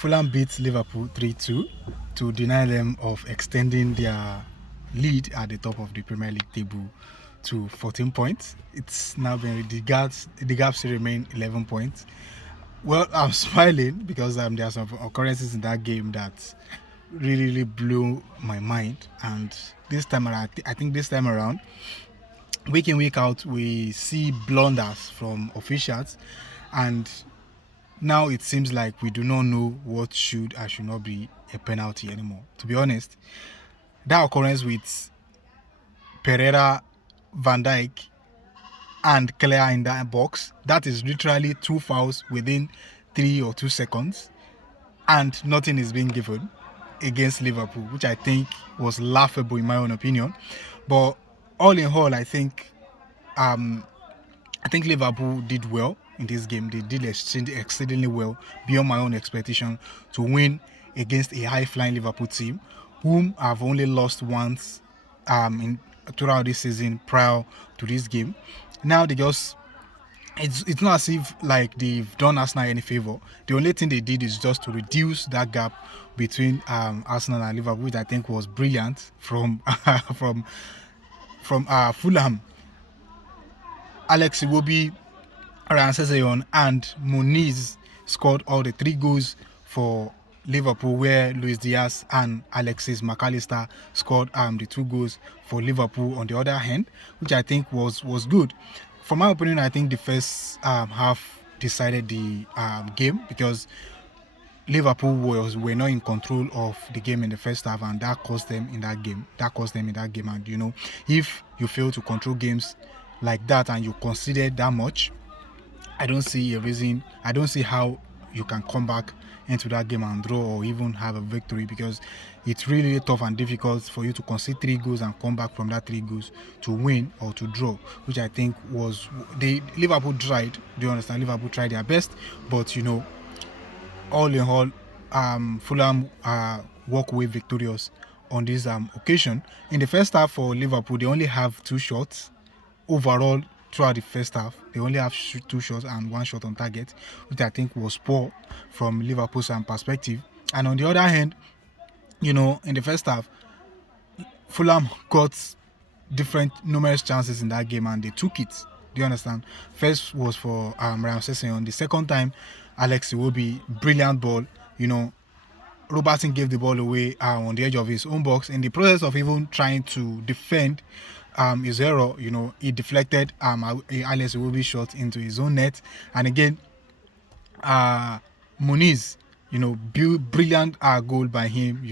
Fulham beat Liverpool 3-2 to deny them of extending their lead at the top of the Premier League table to 14 points. It's now been the gap still remain 11 points. Well, I'm smiling because there are some occurrences in that game that really blew my mind. And this time around, I think this time around, week in week out, we see blunders from officials, and now it seems like we do not know what should and should not be a penalty anymore. To be honest, that occurrence with Pereira, Van Dijk, and Claire in that box, that is literally 2 fouls within 3 or 2 seconds, and nothing is being given against Liverpool, which I think was laughable in my own opinion. But all in all, I think Liverpool did well in this game. They did exceedingly well, beyond my own expectation, to win against a high-flying Liverpool team, whom I've only lost once throughout this season prior to this game. Now it's not as if like they've done Arsenal any favor. The only thing they did is just to reduce that gap between Arsenal and Liverpool, which I think was brilliant from Fulham. Alex Iwobi, Ryan Sessegnon, and Muniz scored all the 3 goals for Liverpool, where Luis Diaz and Alexis McAllister scored the 2 goals for Liverpool on the other hand, which I think was good. From my opinion, I think the first half decided the game, because Liverpool were not in control of the game in the first half, and that cost them in that game. And if you fail to control games like that and you consider that much, I don't see a reason. I don't see how you can come back into that game and draw or even have a victory, because it's really tough and difficult for you to concede 3 goals and come back from that 3 goals to win or to draw, which I think was Liverpool tried. Do you understand? Liverpool tried their best, but all in all, Fulham walk away victorious on this occasion. In the first half for Liverpool, they only have 2 shots overall. Throughout the first half, they only have 2 shots and 1 shot on target, which I think was poor from Liverpool's perspective. And on the other hand, in the first half, Fulham got numerous chances in that game, and they took it. Do you understand? First was for Ryan Sessegnon. The second time, Alex Iwobi, brilliant ball. Robertson gave the ball away on the edge of his own box. In the process of even trying to defend his error, he deflected Alex Iwobi shot into his own net. And again, Muniz, brilliant goal by him.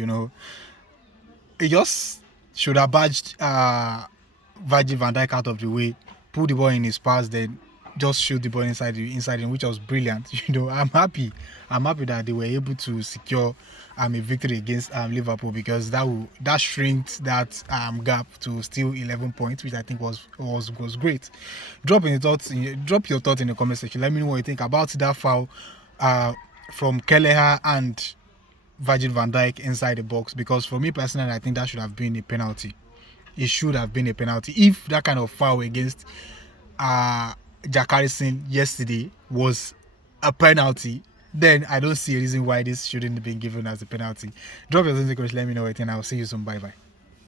He just should have badged Virgil van Dijk out of the way, put the ball in his pass, then just shoot the ball inside him, which was brilliant. I'm happy that they were able to secure a victory against Liverpool, because that shrinked that gap to still 11 points, which I think was great. Drop your thoughts in the comment section. Let me know what you think about that foul from Kelleher and Virgil van Dijk inside the box, because for me personally, I think that should have been a penalty. It should have been a penalty. If that kind of foul against Jack Harrison yesterday was a penalty, then I don't see a reason why this shouldn't have been given as a penalty. Drop your thoughts in the comments. Let me know what you think. I'll see you soon. Bye bye.